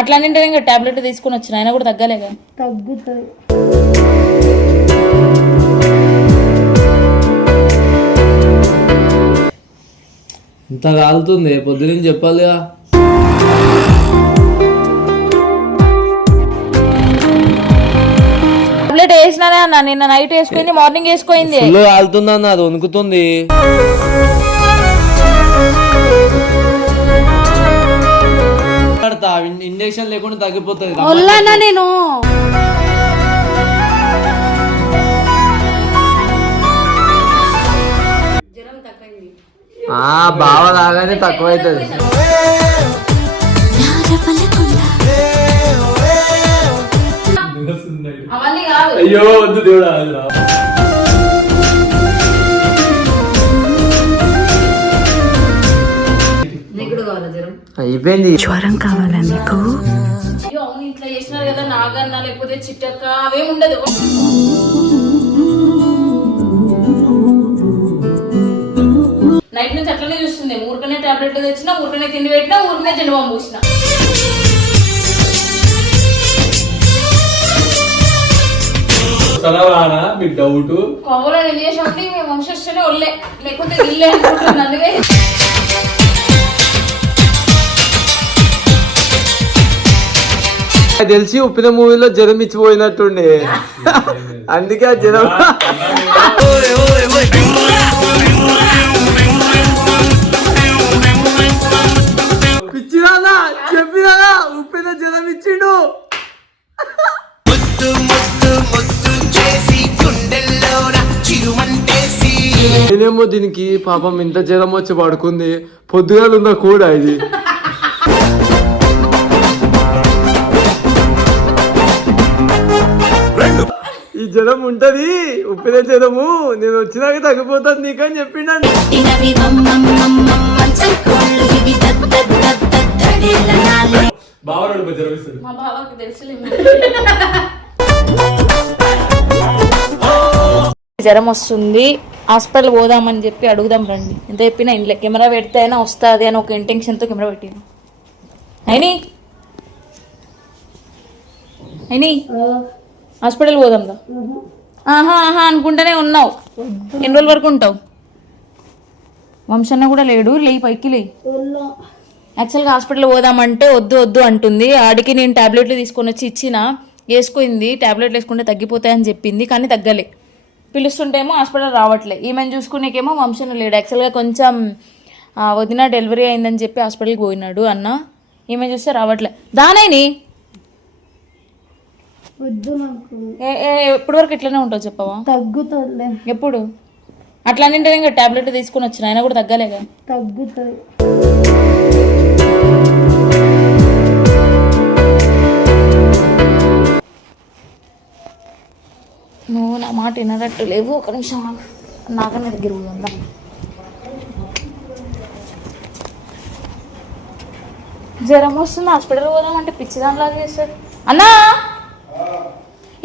అట్లా అంటే ఇంకా టాబ్లెట్ తీసుకుని వచ్చిన అయినా కూడా తగ్గలేగా? తగ్గుతుంది. ఇంత కాలుతుంది పొద్దున చెప్పాలిగా. టాబ్లెట్ వేసినానే అన్న నిన్న నైట్ వేసుకుంది మార్నింగ్ వేసుకోయింది ఫుల్ కాలుతుంది అన్న అది వణుకుతుంది. ఇంజక్షన్ లేకుండా తగ్గిపోతుంది. వల్లనా నేను. ఆ బావ రాగానే తక్కువ అవుతుంది అవన్నీ కాదు. అయ్యో వద్దు దేవుడా అయిపోయింది అయ్యో అవును ఇట్లా చేసినారు కదా నాగన్న లేకపోతే చిట్టక్క అవేం ఉండదు. నైట్ నుంచి అట్లనే చూస్తుంది ఊరికనే టాబ్లెట్ తెచ్చినా ఊరికనే తిండి పెట్టినా ఊరికనే జెండు బాంబు పూసిన. మీకు డౌట్ కొవ్వలో ఏం చేసామంటే మేము వంశస్థనే ఒళ్ళే. లేకపోతే ఇల్లే అనుకుంటుంది అందుకే. తెలిసి ఉప్పిన మూవీలో జ్వరం ఇచ్చిపోయినట్టుండే. అందుకే ఆ జ్వరం పిచ్చిరానా చెప్పిరానా ఉప్పిన జ్వరం ఇచ్చిండు. నేనేమో దీనికి పాపం ఇంత జ్వరం వచ్చి పడుకుంది. పొద్దుగాల ఉన్న కూడా ఇది. జ్వరం ఉంటది ఉప్పిన జ్వరము నేను వచ్చినాక తగ్గిపోతాను నీకని చెప్పిండండి. మా బాబాకి తెలుసులే జ్వరం వస్తుంది హాస్పిటల్ పోదామని చెప్పి అడుగుదాం రండి. ఎంత చెప్పినా ఇంట్లో కెమెరా పెడితే అయినా వస్తుంది అని ఒక ఇంటెన్షన్తో కెమెరా పెట్టిన. అయిని అయిని హాస్పిటల్ పోదాం ఆహా ఆహా అనుకుంటూనే ఉన్నావు. ఎన్ని రోజుల వరకు ఉంటావు? వంశన్న కూడా లేడు లేయి పైకి లేయి. యాక్చువల్గా హాస్పిటల్ పోదామంటే వద్దు వద్దు అంటుంది. ఆడికి నేను టాబ్లెట్లు తీసుకొని వచ్చి ఇచ్చిన వేసుకుంది. టాబ్లెట్లు వేసుకుంటే తగ్గిపోతాయని చెప్పింది కానీ తగ్గలే. పిలుస్తుంటేమో హాస్పిటల్ రావట్లే. ఈమెను చూసుకునేకేమో వంశన లేడు. యాక్చువల్గా కొంచెం వదిన డెలివరీ అయిందని చెప్పి హాస్పిటల్కి పోయినాడు అన్న. ఈమె చూస్తే రావట్లే. దానైని వద్దు నాకు. ఏ- ఏ- ఎప్పటి వరకు ఇట్లనే ఉంటావు చెప్పవా? తగ్గుతుందిలే. ఎప్పుడు? అట్లా అంటే ఇంకా టాబ్లెట్ తీసుకొని వచ్చిన అయినా కూడా తగ్గలేగా? తగ్గుతుంది. నువ్వు నా మాట వినడట్టు లేవు. ఒక నిమిషం. నాకన్నా దగ్గర పోదా జ్వరం వస్తుంది హాస్పిటల్ పోదామంటే పిచ్చి దానిలాగా చేస్తారు అన్నా!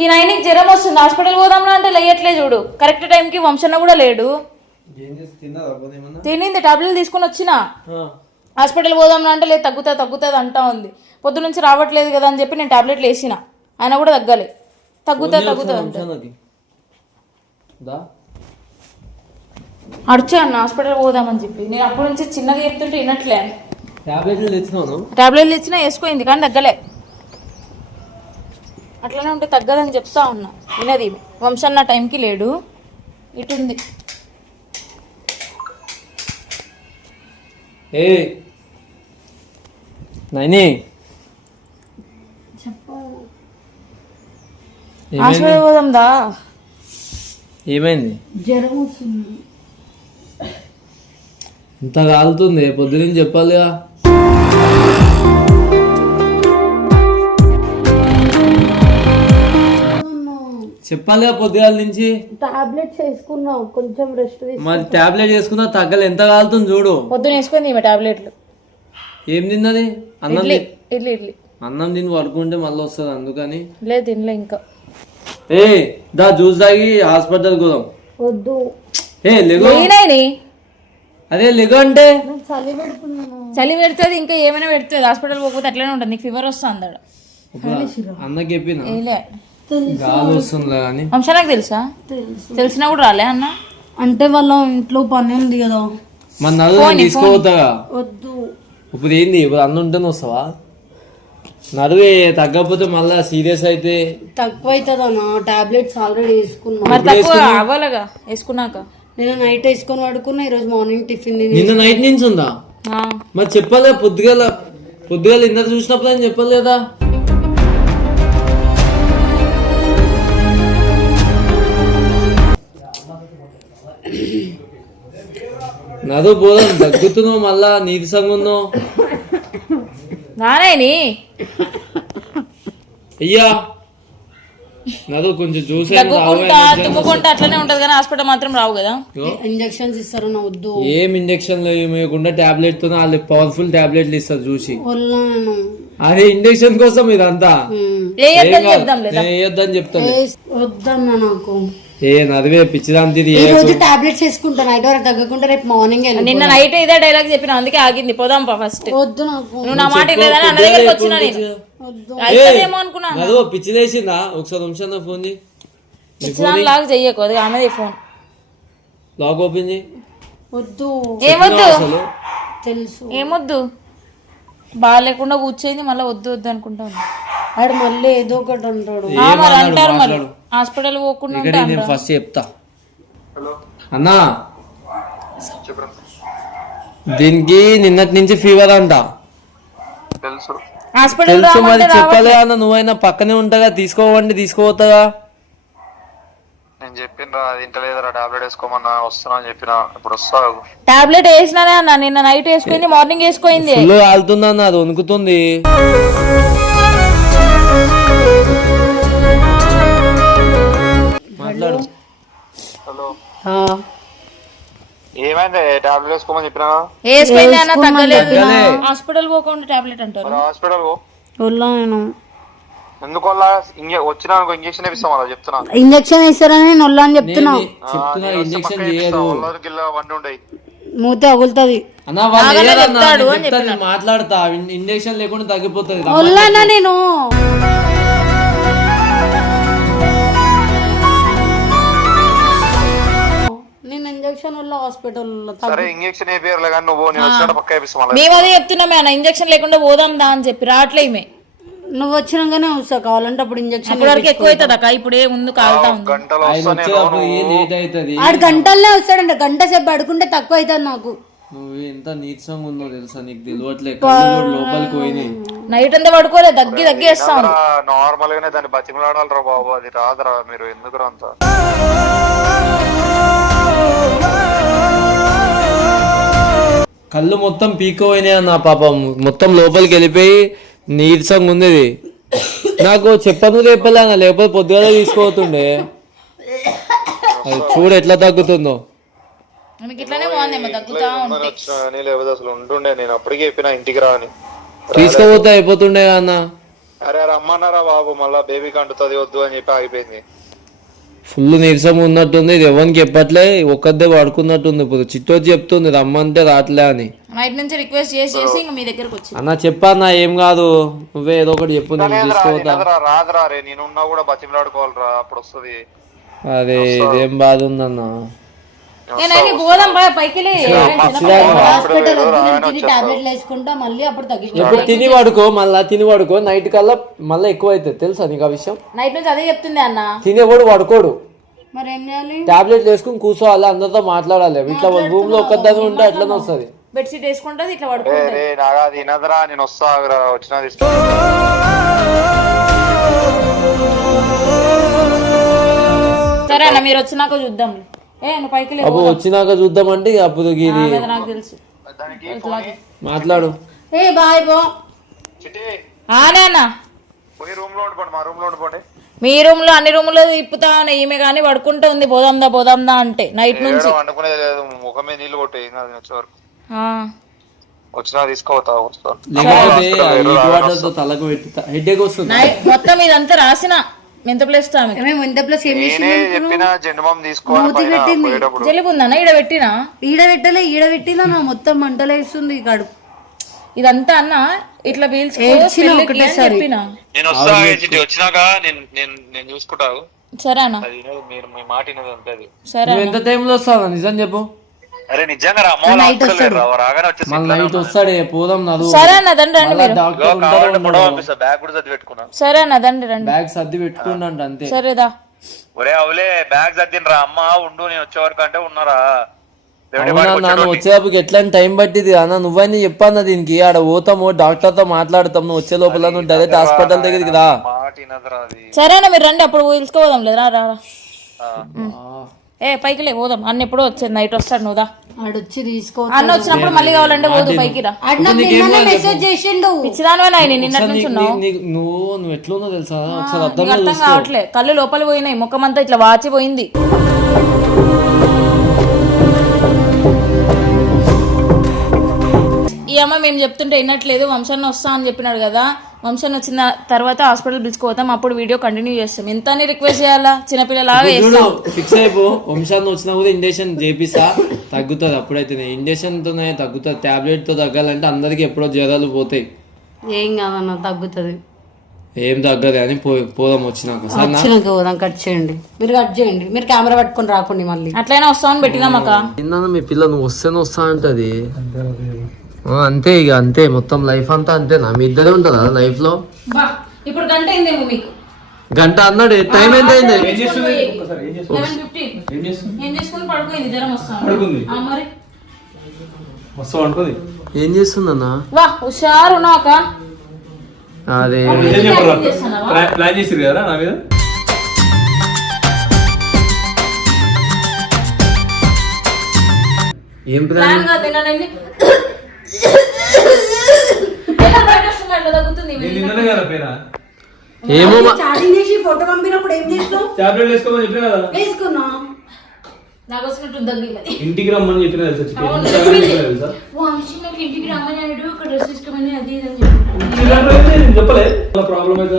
ఈ నైన్కి జ్వరం వస్తుంది. హాస్పిటల్ పోదామని అంటే లేయట్లే చూడు. కరెక్ట్ టైంకి వంశన్న కూడా లేడు. తినింది. టాబ్లెట్ తీసుకొని వచ్చిన. హాస్పిటల్ పోదామని అంటే లేదు తగ్గుతా తగ్గుతుంది అంటా ఉంది. పొద్దు నుంచి రావట్లేదు కదా అని చెప్పి నేను టాబ్లెట్లు వేసిన. ఆయన కూడా తగ్గలే. తగ్గుతా తగ్గుతా అంట. అడిచా అన్న హాస్పిటల్ పోదామని చెప్పి. నేను అప్పటి నుంచి చిన్నగా చెప్తుంటే వినట్లే. టాబ్లెట్లు టాబ్లెట్లు ఇచ్చినా వేసుకోయింది కానీ తగ్గలే. అట్లనే ఉంటే తగ్గదని చెప్తా ఉన్నా. వినది. ఈమె. వంశన్న టైంకి లేడు. ఇటుంది. ఏ? నైని? ఏమైంది? హాస్పిటల్ జ్వరం వస్తుంది ఇంత కాలుతుంది. పొద్దున చెప్పాలిగా. చెప్పాలిగా పొద్దుగాల నుంచి. టాబ్లెట్స్ వేసుకున్నావు కొంచెం రెస్ట్ మరి టాబ్లెట్ వేసుకున్నా తగ్గలు ఎంత కాలుతుంది చూడు. పొద్దున వేసుకుంది ఈమె టాబ్లెట్లు. ఏం తిన్నది? అన్నం ఇడ్లీ ఇడ్లీ ఇడ్లీ. అన్నం తిని పడుకుంటే మళ్ళీ వస్తుంది అందుకని. లేదు తినలే ఇంకా. ఏ దా జ్యూస్ తాగి హాస్పిటల్ పోదాం. వద్దు. ఏ లెగో. అదే లెగో అంటే? చలి పెడుతున్నాను. చలి పెడుతుంది ఇంకా ఏమైనా పెడుతుంది. హాస్పిటల్ పోకపోతే అట్లనే ఉంటుంది నీకు ఫీవర్ వస్తుంది అందాడు అన్నకి చెప్పిన? గాలి వస్తుందిలే వంశ నాకు తెలుసా? తెలుసు. తెలిసినా కూడా రాలే అన్న. అంటే వాళ్ళ ఇంట్లో పని ఉంది కదా. మన వద్దు. ఇప్పుడు ఏంది? ఇప్పుడు అన్న ఉంటేనే వస్తావా? నడువే తగ్గకపోతే మళ్ళా సీరియస్ అయితే. తక్కువ అవుతుంది అన్న. టాబ్లెట్స్ ఆల్రెడీ వేసుకున్నా. మరి తక్కువ అవ్వాలగా వేసుకున్నాక. నేను నైట్ వేసుకొని పడుకున్నా ఈరోజు మార్నింగ్ టిఫిన్ నిన్న నైట్ నుంచి ఉందా? ఆ. మరి చెప్పాలి పొద్దుగాల పొద్దుగాల ఇందరు చూసినప్పుడు అని చెప్పాలి కదా? నదు పోదాం దగ్గుతున్నావు మళ్ళా నీరసంగా ఉన్నావు రానేని అయ్యా నదు కొంచెం జ్యూస్ దగ్గుకుంటా తుమ్ముకుంటా అట్లనే ఉంటది కానీ హాస్పిటల్ మాత్రం రావు కదా. ఇంజక్షన్స్ ఇస్తారు నా వద్దు. ఏం ఇంజక్షన్లు ఏమకుండా టాబ్లెట్తో వాళ్ళు పవర్ఫుల్ టాబ్లెట్లు ఇస్తారు చూసి. వల్ల నేను. అదే ఇంజక్షన్ కోసం ఇదంతా. ఏ చెప్దాం నేను వేయొద్దని చెప్తాను. వద్దన్నా నాకు. ఏ నదివే పిచ్చిదాంతి ఈ రోజు టాబ్లెట్స్ వేసుకుంటా నైట్ వరకు తగ్గకుండా రేపు మార్నింగ్ నిన్న నైట్ ఇదే డైలాగ్ చెప్పిన అందుకే ఆగింది. పోదాం పా ఫస్ట్ వద్దు నాకు. నువ్వు నా మాట లేదని అన్న దగ్గరికి వచ్చిన నేను. వద్దు. అయితేనేమో అనుకున్నా. నదు పిచ్చిలేసిందా ఒకసారి నిమిషం నా. ఫోన్ ఇచ్చిన లాగా చెయ్యకు అది ఆమెది ఫోన్ లాక్ ఓపెన్ చేయి. వద్దు. ఏమొద్దు అసలు? తెలుసు. ఏమొద్దు బాగాలేకుండా కూర్చోయింది మళ్ళీ వద్దు వద్దు అనుకుంటా ఉన్నా. ఆడు మళ్ళీ ఏదో ఒకటి అంటాడు. అంటారు మరి హాస్పిటల్ పోకుండా నేను ఫస్ట్ చెప్తా. అన్నా. దీనికి నిన్నటి నుంచి ఫీవర్ అంట. తెలుసు. హాస్పిటల్ తెలుసు మరి చెప్పలే అన్న నువ్వైనా పక్కనే ఉంటాగా తీసుకోవండి తీసుకోవద్దా నేను చెప్పినరా అది ఇంటలేదురా టాబ్లెట్ వేసుకోమన్నా వస్తున్నా అని చెప్పిన ఇప్పుడు వస్తా టాబ్లెట్ వేసినానే అన్న నిన్న నైట్ వేసుకుంది మార్నింగ్ వేసుకోయింది ఫుల్ అన్న అది వణుకుతుంది. మాట్లాడు. హలో. ఏమైంది? టాబ్లెట్ వేసుకోమని చెప్పినా? వేసుకుంది అన్న తగ్గలేదు. హాస్పిటల్ పోకుండా టాబ్లెట్ అంటారు. మరి హాస్పిటల్ పో. వల్ల నేను. ఎందుకోలా? ఇంజ వచ్చినా ఇంజక్షన్ వేపిస్తాం అలా చెప్తున్నా. ఇంజక్షన్ ఇస్తారని నేను వల్ల అని చెప్తున్నా. చెప్తున్నా ఇంజక్షన్ ఉండయి. మూత అగులుతుంది. మాట్లాడతా. ఇంజక్షన్ లేకుండా తగ్గిపోతుంది. వల్లనా నేను. ఇంజక్షన్ వల్ల హాస్పిటల్ సరే ఇంజక్షన్ వేపియర్లే కానీ నువ్వు నేను వచ్చిన పక్క వేపిస్తాం మేము అదే చెప్తున్నామే అన్న ఇంజక్షన్ లేకుండా పోదాం దా అని చెప్పి రావట్లే ఈమె. నువ్వు వచ్చినాకనే వస్తా కావాలంటే అప్పుడు ఇంజక్షన్ అప్పటి వరకు ఎక్కువ అవుతుంది అక్క ఇప్పుడు ఏ ముందు కాలుతా ఉంది. గంటలు ఆయన వస్తా వచ్చేటప్పుడు ఏ లేట్ అవుతుంది ఆడు గంటల్లో వస్తాడంట గంట సేపు పడుకుంటే తక్కువ అవుతుంది నాకు. నువ్వు ఎంత నీరసంగా ఉందో తెలుసా నీకు తెలియట్లే కళ్ళు కూడా లోపలికి పోయినాయి. నైట్ అంతా పడుకోలే దగ్గి దగ్గి వేస్తా ఉంది. నార్మల్ గానే దాన్ని బతిమలాడాలరా బాబు అది రాదురా మీరు ఎందుకు అంత? కళ్ళు మొత్తం పీకపోయినాయి అన్న పాపం. మొత్తం లోపలికి వెళ్ళిపోయి నీరసంగా ఉంది. నాకు చెప్పను చెప్పలే అన్న లేకపోతే పొద్దుగా తీసుకోతుండే అది చూడు ఎట్లా తగ్గుతుందో. అసలు ఉంటుండే నేను అప్పటికే చెప్పిన ఇంటికి రా అని తీసుకోపోతే అయిపోతుండే అన్న. అరే రమ్మన్నారా బాబు మళ్ళా బేబీకి అంటుతుంది వద్దు అని చెప్పి ఆగిపోయింది. ఫుల్ నీరసం ఉన్నట్టుంది ఇది ఎవరికి చెప్పట్లే ఒక్కదే పడుకున్నట్టుంది. ఇప్పుడు చిట్టు చెప్తుంది రమ్మంటే రాట్లే అని. నైట్ నుంచి రిక్వెస్ట్ చేసి చేసి ఇంకా మీ దగ్గరకు వచ్చి అన్న చెప్పన్నా ఏం కాదు. నువ్వే ఏదో ఒకటి చెప్పు నేను తీసుకోవద్దా రాదురా రే కూడా బతిమలాడుకోవాలిరా అప్పుడు వస్తుంది అదే ఇదేం బాధ ఉందన్న. పోదాం పైకి. హాస్పిటల్ టాబ్లెట్లు వేసుకుంటా మళ్ళీ అప్పుడు తగ్గిపోతుంది ఎప్పుడు తిని పడుకో మళ్ళా తిని పడుకో నైట్ కల్లా మళ్ళీ ఎక్కువ అవుతుంది తెలుసా నీకు ఆ విషయం? నైట్ నుంచి అదే చెప్తుంది అన్న. తినేవాడు పడుకోడు మరి ఏం చేయాలి? టాబ్లెట్లు వేసుకుని కూర్చోవాలి అందరితో మాట్లాడాలి. ఇట్లా రూమ్లో ఒక్కదాని ఉంటే అట్లనే వస్తుంది. బెడ్షీట్ వేసుకుంటుంది ఇట్లా రే పడుకుంటుంది. రే నాగా అది వినదురా నేను వస్తా వచ్చినా సరే అన్న మీరు వచ్చినాక చూద్దాం. ఏ నువ్వు పైకి అప్పుడు వచ్చినాక చూద్దామంటే అప్పుడు ఇది మీద నాకు తెలుసు. దానికి మాట్లాడు. ఏ బాయ్ బో ఆనే మా రూమ్లో అన్ని రూమ్లో తిప్పుతా ఉన్నాయి ఈమె కానీ పడుకుంటూ ఉంది. పోదాందా పోదాందా అంటే నైట్ నుంచి. మొత్తం ఇదంతా రాసిన. ఎంత ప్లేస్ మేము ఎంత ప్లస్ ఏం పైన పోయేటప్పుడు. జలుబు ఉందన్న ఈడ పెట్టినా? ఈడ పెట్టలే ఈడ పెట్టినా నా మొత్తం మంటలేస్తుంది కడుపు. ఇదంతా అన్న ఇట్లా పీల్చుకో ఏడ్చిన పెళ్ళికి అని ఒకటేసారి. చెప్పిన. నేను వస్తా చిట్టి వచ్చినాక నేను నేను నేను చూసుకుంటావు సరే అన్న. సరే ఎంత టైంలో వస్తావు? నిజం చెప్పు. అరే నిజంగా రా అమ్మ వాళ్ళు ఆపుకోలేరు రా, రాగానే వచ్చేసి మళ్ళీ నైట్ వస్తాడే పోదాం నదు. సరే అన్న దండి రండి మీరు. డాక్టర్ కావాలంటే పొడవ పంపిస్తా బ్యాగ్ కూడా చదివి సరే అన్న దండి రండి. బ్యాగ్ సర్ది పెట్టుకున్నాంట అంతే. సరేదా ఒరే అవులే బ్యాగ్ చదివిన రా అమ్మ ఉండు నేను వచ్చే వరకు అంటే ఉన్నారా? దేవుడి అవునా బాడికి నాన్న. వచ్చేటప్పుడు ఎట్లా టైం పట్టింది అన్న నువ్వని చెప్పన్నా దీనికి. ఆడ పోతాము డాక్టర్తో మాట్లాడతాం నువ్వు వచ్చే లోపల నువ్వు డైరెక్ట్ హాస్పిటల్ దగ్గరికి రా. మాట వినదురా అది సరే అన్న మీరు రండి అప్పుడు పిలుచుకోదాం లేదా? రా రా ఆ. ఏ పైకి లే పోదాం. అన్న ఎప్పుడో వచ్చేది నైట్ వస్తాడు నువ్వుదా ఆడొచ్చి తీసుకో అన్న వచ్చినప్పుడు మళ్ళీ కావాలంటే పోదు పైకి రా. ఆడు నాకు నిన్ననే మెసేజ్ చేసిండు. పిచ్చిదానివే నాయన నిన్నటి నుంచి ఉన్నావు? నీ- నీ- నువ్వు నువ్వు ఎట్లున్నావు తెలుసా? ఒకసారి నీకు అర్థం అర్థం కావట్లే. కళ్ళు లోపల పోయినాయి ముఖమంతా ఇట్లా వాచిపోయింది. ఈ అమ్మ మేము చెప్తుంటే వినట్లేదు వంశాన్ని వస్తా అని చెప్పినాడు కదా. వంశాన్ని వచ్చిన తర్వాత హాస్పిటల్ పిలుచుకుపోతాం అప్పుడు వీడియో కంటిన్యూ చేస్తాం. ఎంత అని రిక్వెస్ట్ చేయాలా? చిన్నపిల్లలాగా చేస్తాం. ఫిక్స్ అయిపో. వంశాన్ని వచ్చినా కూడా ఇంజక్షన్ చేపిస్తా తగ్గుతుంది. అప్పుడైతే ఇంజక్షన్ తోనే తగ్గుతుంది. టాబ్లెట్తో తగ్గాలంటే అందరికి ఎప్పుడో జ్వరాలు పోతాయి. ఏం కాదన్న తగ్గుతుంది. ఏం తగ్గదు అని పో పోదాం వచ్చినాక. వచ్చినాక పోదాం కట్ చేయండి. మీరు కట్ చేయండి. మీరు కెమెరా పట్టుకొని రాకండి మళ్ళీ. అట్లయినా వస్తామని పెట్టినాం అక్క. నిన్న మీ పిల్ల నువ్వు వస్తేనే వస్తా అంటది. అంతే ఇక అంతే. మొత్తం లైఫ్ అంతా అంతేనా మీ ఇద్దరే ఉంటుందా లైఫ్లో? బా ఇప్పుడు గంట అయిందేమో మీకు? గంట అన్నాడు టైం ఎంత అయింది? ఏం చేస్తుందన్నా వా హుషారు అదే. ప్లాన్ చేసిరు కదా నా మీద? ఏం ప్లాన్ ఏమో చేసి ఫోటో పంపినప్పుడు ఏం టాబ్లెట్ వేసుకోమని చెప్పిన కదా? వేసుకున్నా. ఇంటికి రమ్మని చెప్పిన తెలుసా? ఇంటికి రమ్మని అన్నాడు ఒక డ్రెస్ ఇష్టమని అది చెప్పలే. ప్రాబ్లం అయితే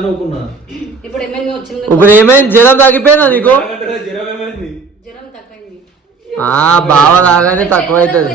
ఇప్పుడు ఏమైంది? వచ్చింది. ఇప్పుడు ఏమైంది? జ్వరం తగ్గిపోయినా నీకు? జ్వరం ఏమైంది? జ్వరం తక్కువైంది ఆ బావ రాగానే తక్కువ అవుతుంది?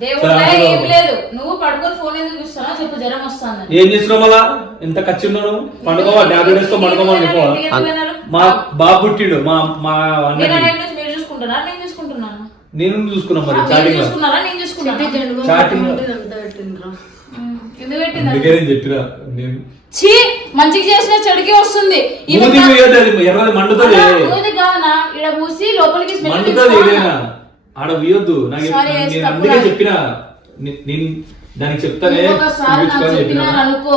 దేవుడా ఏం లేదు. నువ్వు పడుకొని ఫోన్ ఎందుకు చూస్తానో చెప్పు జ్వరం వస్తాను ఏం చేస్తున్నావు మళ్ళా? ఎంత ఖర్చు ఉన్నావు పండుకోవా టాబ్లెట్ వేసుకో చెప్పవా మా బాబు పుట్టిండు మా మా అన్నకి మీరు నేను చూసుకుంటున్నాను. నేను చూసుకున్నా మరి? చాటింగ్ చూసుకున్నారా? నేను చూసుకున్నాను? చాటింగ్ ఎందుకు పెట్టింది అందుకే నేను చెప్పిన నేను ఛీ! మంచిగా చేసిన చెడుకి వస్తుంది. ఎర్రది మండుతుంది. ఇడ పూసి లోపలికి మండుతుంది ఏదైనా. ఆడ పోయొద్దు నాకు నేను అందుకే. చెప్పిన. నే- నేను దానికి చెప్తానే నాకు చూపించుకోని చెప్పిన చెప్పినారు అనుకో.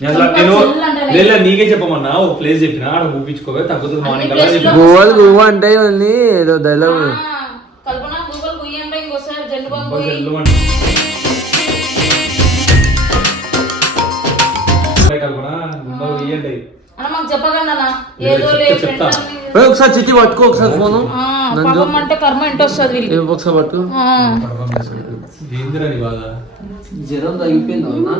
నేను అసలు చంప నేను చెల్లంటానే. లేదా. నీకే చెప్పమన్నా. ఒక ప్లేస్ చెప్పిన. ఆడ చూపించుకోవే తగ్గుతుంది మార్నింగ్ గోవల్ గోవా అంటే ఏదో డైలాగ్ కల్పన గూగుల్ కుయ్యండి ఇంకోసారి జెండు బాంబు కల్పన మాకు చెప్పగలనా? ఏదో లేదు ఒకసారి చిట్టి పట్టుకో ఒకసారి ఫోను. పాపం అంటే కర్మ ఇంటి వస్తుంది వీళ్ళకి. ఒకసారి పట్టుకో. ఆ, ఏందిరా నీ బాధ జ్వరం తగ్గిపోయింది అవునా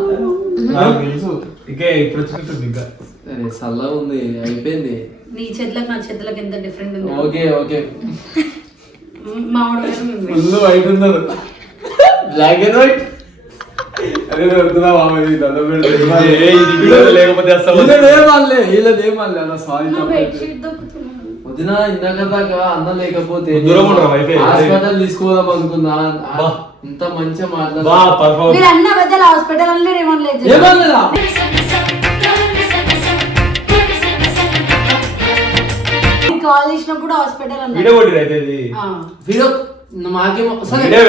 నాకు తెలుసు. ఇకే ఇప్పుడు వచ్చినట్టుంది ఇంకా అరే చల్లగా ఉంది అయిపోయింది. నీ చేతులకు నా చేతులకు ఎంత డిఫరెంట్ ఉంది? Okay okay. మా వాడు. ఫుల్ వైట్ ఉన్నారు. బ్లాక్ అండ్ వైట్ దొక్కుతున్నా. వదిన ఇందాక దాకా అన్నం లేకపోతే? హాస్పిటల్ తీసుకోదాం అనుకున్నా. ఇంత మంచిగా బా మాట్లాడు పర్ఫార్మ్ మీరు అన్న పెద్దల హాస్పిటల్ ఏమనలేదు కాల్ చేసినప్పుడు హాస్పిటల్ అన్న వీడియో మాకేమో సరే. వీడియో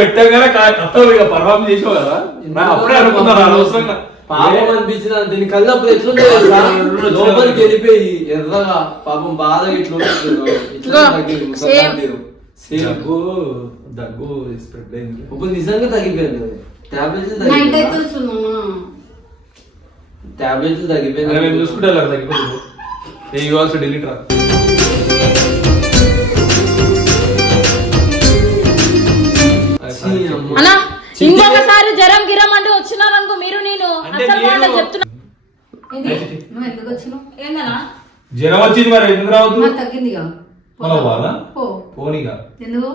ఇక చేసావు కదా. నాకు అప్పుడే అనుకున్నాను అనవసరంగా. పాపం అనిపించింది అంతే నీ కళ్ళు అప్పుడు ఎట్లుండే? లోపలికి వెళ్ళిపోయి ఎర్రగా పాపం బాధ ఇట్లా. దగ్గు దగ్గు స్ప్రెడ్ అయింది. ఇప్పుడు నిజంగా తగ్గిపోయింది తగ్గిపోయింది? వస్తుందమ్మా టాబ్లెట్లు తగ్గిపోయింది చూసుకుంటే అలా తగ్గిపోతుంది? ఏ ఇవాల్సి డిలీట్ రా. ఇంకొకసారి జ్వరం గిరం అంటే వచ్చినారనుకో మీరు నేను అసలు మాట నేను- చెప్తున్నా. ఏంది? నువ్వు ఎందుకు వచ్చినావు? ఏందన్నా? జ్వరం వచ్చింది మరి ఎందుకు రావద్దు? మరి తగ్గిందిగా? మళ్ళా పోవాలా? పో. పోనీగా. ఎందుకు?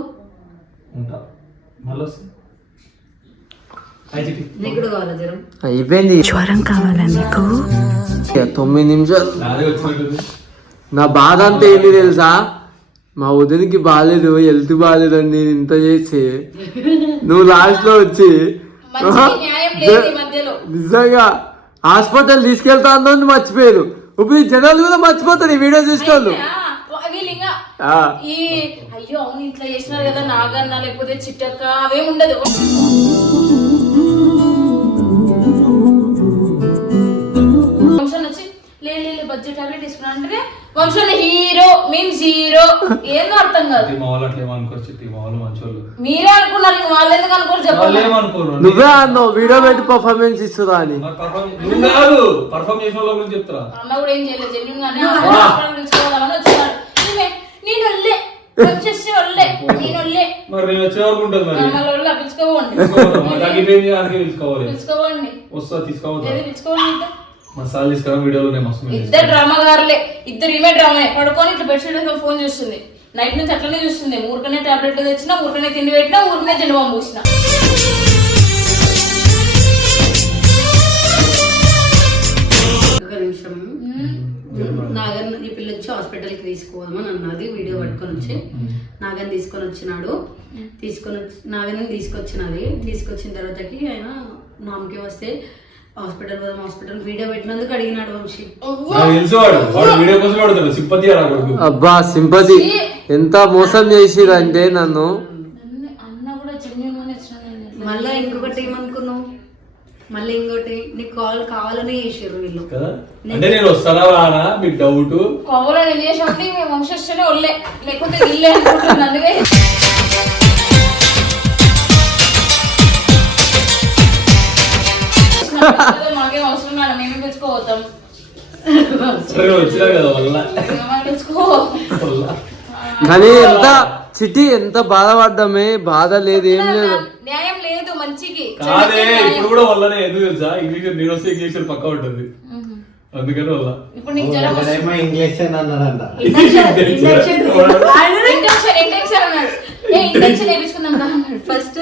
ఉంటా. మళ్ళీ అయిపోయింది. జ్వరం కావాలా నీకు? తొమ్మిది నిమిషాలు. నా బాధ అంతా ఏంటి తెలుసా? మా వదినికి బాగాలేదు హెల్త్ బాగాలేదు అని నేను ఇంత చేసి నువ్వు లాస్ట్లో వచ్చి లేదు నిజంగా హాస్పిటల్ తీసుకెళ్తా అన్నది మర్చిపోయారు. ఇప్పుడు ఈ జనాలు కూడా మర్చిపోతారు ఈ వీడియో చూసుకోవాలి అయ్యో అవును ఇట్లా చేసినారు కదా నాగన్న లేకపోతే చిట్టక్క అవేం ఉండదు. వంశం వచ్చి లే లే, లే బడ్జెట్ టాబ్లెట్ తీసుకున్నా అంటే వంశం హీరో మేము జీరో. ఏందో అర్థం కాదు. మా వాళ్ళు అట్లా మా వాళ్ళు మంచోళ్ళు. మీరే అనుకున్నారు ఇంక వాళ్ళు ఎందుకు అనుకోరు వాళ్ళు చెప్పండి ఏమనుకోరు నువ్వే అన్నావు వీడియో పెట్టి పర్ఫార్మెన్స్ ఇస్తుందా అని. మరి నువ్వు కాదు పర్ఫామ్ చేసిన వాళ్ళ గురించి చెప్తారా అన్న కూడా ఏం చేయలేదు జెన్యున్ గానే హాస్పిటల్ నేను వల్లే వచ్చేసి వల్లే నేను వల్లే మరి నేను వచ్చే వరకు ఉంటుంది మరి. మమ్మల్ని వల్ల పిలుచుకోవండి. తగ్గిపోయింది అందుకే తీసుకోవాలి పిలుచుకోవండి. వస్తా తీసుకోవద్దా ఏది పిలుచుకోవండి ఇద్దరు మసాలా తీసుకురా వీడియోలో నేను మస్తు ఉన్నాయి. ఇద్దరు డ్రామా గారులే. ఇద్దరు ఈమె డ్రామా. పడుకొని ఇట్లా బెడ్షీట్ వేసుకొని ఫోన్ చూస్తుంది. నైట్ నుంచి అట్లనే చూస్తుంది. ఊరికనే టాబ్లెట్లు తెచ్చినా ఊరికనే తిండి పెట్టినా ఊరికనే జెండు బాంబు పూసిన. ఒక నిమిషం. నాగన్ ఈ పిల్ల వచ్చి హాస్పిటల్కి తీసుకోదామని అన్నది వీడియో పట్టుకొని వచ్చి. నాగన్ తీసుకొని వచ్చినాడు. తీసుకొని వచ్చి నాగన్ తీసుకొచ్చినది. తీసుకొచ్చిన తర్వాతకి ఆయన నామకే వస్తే హాస్పిటల్ పోదాం హాస్పిటల్ వీడియో పెట్టినందుకు అడిగినాడు వంశీ. నాకు తెలుసు వాడు. వాడు వీడియో కోసం వాడుతాడు సింపతి అలా కొడుకు. అబ్బా సింపతి. ఎంత మోసం చేసిరంటే నన్ను. అన్న కూడా జెన్యున్ గానే వచ్చిన మళ్ళీ ఇంకొకటి ఏమనుకున్నావు? మళ్ళీ ఇంకోటి నీకు కాల్ కావాలనే చేసారు వీళ్ళు. కదా? అంటే నేను వస్తానా రానా? మీకు డౌట్? కొవ్వలో ఏం చేసామంటే మేము వంశస్థనే ఒళ్ళే. లేకపోతే ఇల్లే అనుకుంటుంది అందుకే మాకేం అవసరం లేదు మేమే పిలుచుకోవద్దాం సరే వచ్చినా కదా వల్ల. మేమే పిలుచుకో. వల్ల. కానీ ఎంత చిట్టి ఎంత బాధపడ్డామే బాధ లేదు ఏం లేదు. న్యాయం లేదు మంచికి. కాదే ఇప్పుడు కూడా వల్లనే ఎందుకు తెలుసా? ఇంగ్లీష్ నేను వస్తే ఇంగ్లీష్ పక్క ఉంటుంది. అందుకని వల్ల. ఇప్పుడు నీకు జ్వరం ఒకడేమో ఇంగ్లీష్ అని అన్నాడంట ఇండక్షన్ ఇండక్షన్. ఇంటెన్షన్ ఇంటెన్షన్ అన్నాడు. ఏ ఇంటెన్షన్ వేయించుకుందాం రా అన్నాడు. ఫస్ట్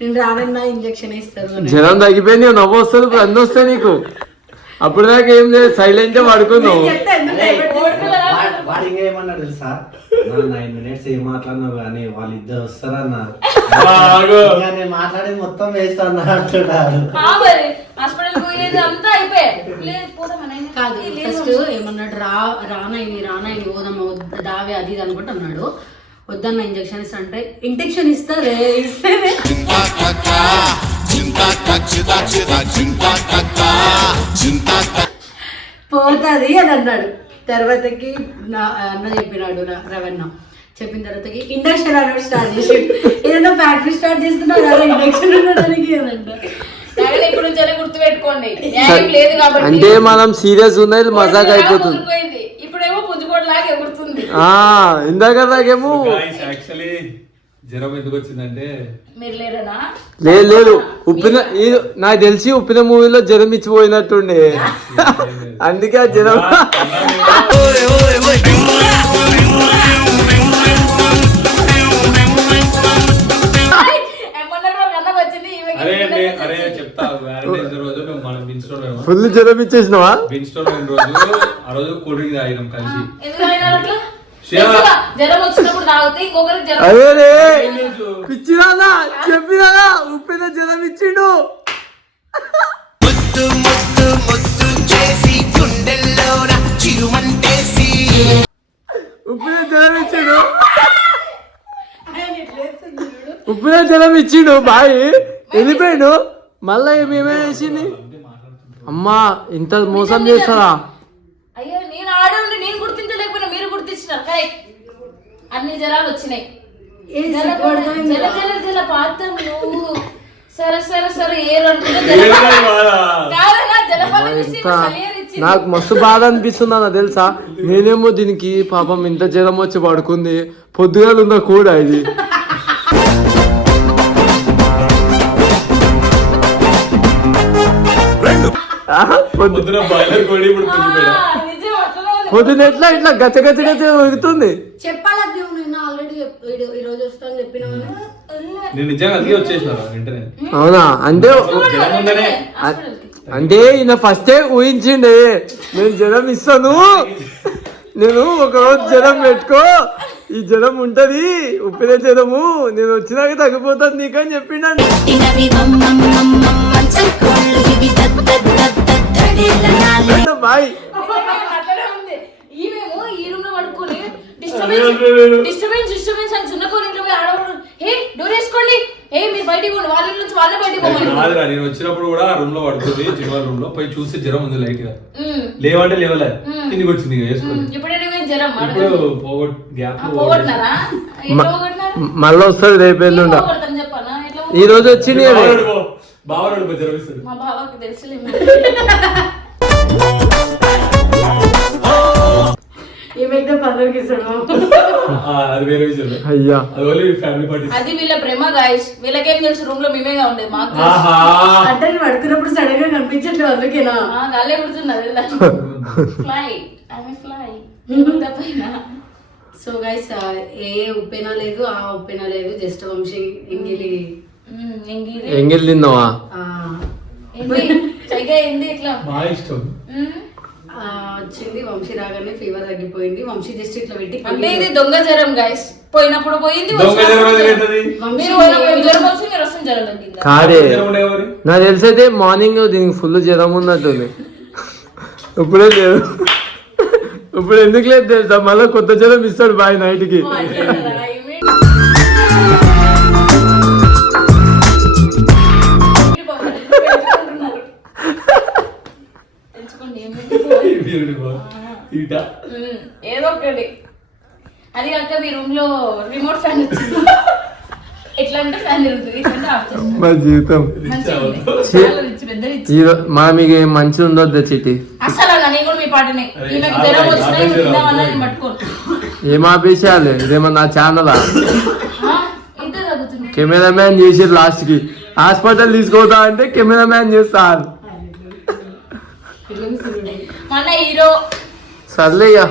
నేను రానన్నా ఇంజక్షన్ ఇస్తారు. జ్వరం తగ్గిపోయి నువ్వు నవ్వు వస్తుంది ఇప్పుడు అన్నీ వస్తాయి నీకు. అప్పుడు దాకా ఏం లేదు సైలెంట్ పడుకున్నావు? వాడు- ఇంకా ఏమన్నాడు తెలుసా? నైన్ మినిట్స్ ఏం మాట్లాడినావు కానీ వాళ్ళిద్దరు వస్తారన్నారు బాగా. ఇంకా నేను మాట్లాడేది మొత్తం వేస్ట్ కాదు ఫస్ట్ ఏమన్నాడు రా రానైని రానైని పోదాం దావే అది ఇది అనుకుంటా అన్నాడు. వద్దన్న ఇంజక్షన్ ఇస్తా అంటే ఇంజక్షన్ ఇస్తారే ఇస్తేనే. పోతుంది అని అన్నాడు. తర్వాతకి నా అన్న చెప్పినాడు ర- రవణ. చెప్పిన తర్వాతకి ఇండక్షన్ అన్నాడు స్టార్ట్ చేసి ఏదైనా ఫ్యాక్టరీ స్టార్ట్ చేస్తున్నావు కదా ఇండక్షన్ అనడానికి అని అంట నాగని ఇప్పుడు గుర్తు పెట్టుకోండి లేదు కాబట్టి అంటే మనం సీరియస్ ఉన్నది మజాక్ అయిపోతుంది. ఇందాక దాకేమో. యాక్చువల్లీ జ్వరం ఎందుకు వచ్చిందంటే లేదు లేదు. ఉప్పిన ఈ- నాకు తెలిసి ఉప్పిన మూవీలో జ్వరం ఇచ్చిపోయినట్టుండే. అందుకే ఆ జ్వరం. ఫుల్ జ్వరం ఇచ్చేసినావా? ఆ రోజు కూల్ డ్రింక్ తాగినాం కలిసి. జ్వరం జ్వరం ఉప్పిన జ్వరం ఇచ్చిండు. ఉప్పిన జ్వరం ఇచ్చిండు. ఉప్పిన జ్వరం ఇచ్చిండు బాయ్. వెళ్ళిపోయాడు. మళ్ళా మేమే వేసింది అమ్మా ఇంత మోసం చేస్తారా అయ్యో నేను ఆడే ఉండి నేను గుర్తించలేకపోయినా మీరు గుర్తించినారు కరెక్ట్ అన్ని జ్వరాలు వచ్చినాయి. జల జల జల పాతం నువ్వు సరే సరే సరే నాకు మస్తు బాధ అనిపిస్తుంది అన్న తెలుసా? నేనేమో దీనికి పాపం ఇంత జ్వరం వచ్చి పడుకుంది. పొద్దుగాల ఉందా కూడా ఇది. పొద్దున బాయిలర్ కోడి ఇప్పుడు పొద్దున ఎట్లా? ఇట్లా గచ్చ గచ్చ గచ్చ ఉరుగుతుంది చెప్పాలా నువ్వు నిన్న ఆల్రెడీ ఈ రోజు వస్తాను చెప్పినా నేను నిజంగా అందుకే వచ్చేసిన వెంటనే. అవునా? అంటే అంటే ఈయన ఫస్టే ఊహించిండే. నేను జ్వరం ఇస్తాను. నేను ఒక రోజు జ్వరం పెట్టుకో. ఈ జ్వరం ఉంటది. ఉప్పిన జ్వరము నేను వచ్చినాక తగ్గిపోతాను నీకని చెప్పిండండి బాయ్ అట్లనే ఉంది ఈమెమో ఈ రూమ్లో పడుకొని అదే డిస్టర్బెన్స్. డిస్టర్బెన్స్ అని చిన్న కోరి ఇంట్లో పోయి ఆడవాడు హే డోర్ వేసుకోండి. ఏ మీరు బయటికి పోండి. వాళ్ళ నుంచి వాళ్ళే బయటికి పోమని కాదురా నేను వచ్చినప్పుడు కూడా రూమ్లో పడుతుంది జిమ్మర్ రూమ్లో. పోయి చూస్తే జ్వరం ఉంది లైట్గా. లేవంటే లేవలే. కిందికి వచ్చింది ఇక వేసుకొని ఉమ్, ఇప్పుడు ఎడిపోయింది జ్వరం ఇప్పుడు పోగొట్ గ్యాప్ ఆ, పోగొట్టినారా? ఎట్లా పోగొట్టినారు? మళ్ళీ వస్తుంది రేపు ఎల్లుండ. ఈ రోజు వచ్చింది బావరాడు జ్వరం ఇస్తుంది మా బాబాకి తెలుసులేము అది వేరే విషయం. అయ్యా. అది ఓన్లీ ఫ్యామిలీ పార్టీ అది వీళ్ళ ప్రేమ గాయస్. వీళ్ళకేం తెలుసు రూమ్లో మేమేగా ఉండేది మాకు తెలుసు. ఆహా. అంటే నేను పడుకున్నప్పుడు సడన్గా కనిపించట్లేదు అందుకేనా? ఆ, గాలే కుడుతున్నది ఫ్లై ఐ ఫ్లై పైన. సో గైస్ ఏ ఉప్పెనా లేదు ఆ ఉప్పెనా లేదు జస్ట్ వంశీ ఇంగిలి ఇంగిది. ఎంగిల్. తిన్నావా? ఆ, ఏంది? ఇట్లా? మా ఇష్టం. ఆ, వచ్చింది వంశీ రాగానే ఫీవర్ తగ్గిపోయింది. వంశీ జస్ట్ ఇట్లా పెట్టి అంటే ఇది దొంగ జ్వరం గాయస్ పోయినప్పుడు పోయింది కాదే? నాకు తెలిసైతే మార్నింగ్ దీనికి ఫుల్ జ్వరం ఉన్నట్టుంది ఇప్పుడే లేదు. ఇప్పుడు ఎందుకు లేదు తెలుసా? మళ్ళీ కొత్త జ్వరం ఇస్తాడు బాయ్ నైట్కి. ఉమ్, ఏదో ఒకటి. అది కాక మీ రూమ్లో రిమోట్ ఫ్యాన్ వచ్చింది. ఎట్లా అంటే ఫ్యాన్ తిరుగుతుంది ఇట్లా అంటే ఆఫ్ చేస్తాం మా జీవితం. మంచిగా ఉంది. చాలా రిచ్ పెద్ద రిచ్ ఈ రో- మా మీకు మంచి ఉండొద్దు చిట్టి అసలు అలా నేను కూడా మీ పాటనే. అరే, ఈమెకి చాలా జ్వరం బాగా వచ్చినా ఆపేసారు, తిందామన్నా ఆపేసారు. నేను పట్టుకోను. ఏం ఆపేసేయాలి ఇదేమన్నా నా ఛానలా? ఇంతే తగ్గుతుంది కెమెరామ్యాన్ చేసి లాస్ట్కి హాస్పిటల్ తీసుకోతా అంటే కెమెరామ్యాన్ చేస్తారు. మన హీరో సర్లే ఇక?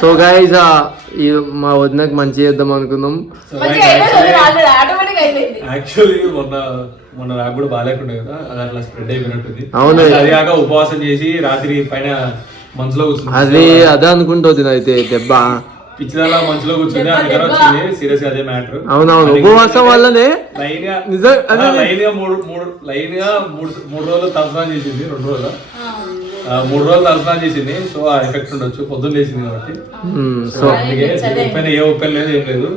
సో గైజ్ మా వదినకి మంచి చేద్దాం అనుకున్నాం. యాక్చువల్లీ మొన్న మొన్న నాకు కూడా బాగాలేకుండే కదా అది అట్లా స్ప్రెడ్ అయిపోయినట్టుంది. అవును. అది కాక ఉపవాసం చేసి రాత్రి పైన మంచులో కూర్చుంది. అది అదే అనుకుంటా వదిన అయితే దెబ్బ. పిచ్చిదలా మంచులో కూర్చుంది అందుకని. వచ్చింది. సీరియస్ అదే మ్యాటర్ అవునవును ఉపవాసం వల్లనే లైన్గా నిజం- అదే- లైన్గా మూడు మూడు లైన్గా మూడు మూడు రోజులు తలస్నానం చేసింది రెండు రోజులు. మూడు రోజులు తలస్నానం చేసింది. సో ఆ ఎఫెక్ట్ ఉండొచ్చు. పొద్దున్న లేచింది కాబట్టి. సో. ఉప్పెన ఏ ఉప్పెన లేదు ఏం లేదు.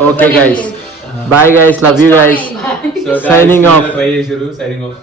Okay guys bye guys love you guys so Signing off. Try చేసారు సైనింగ్ ఆఫ్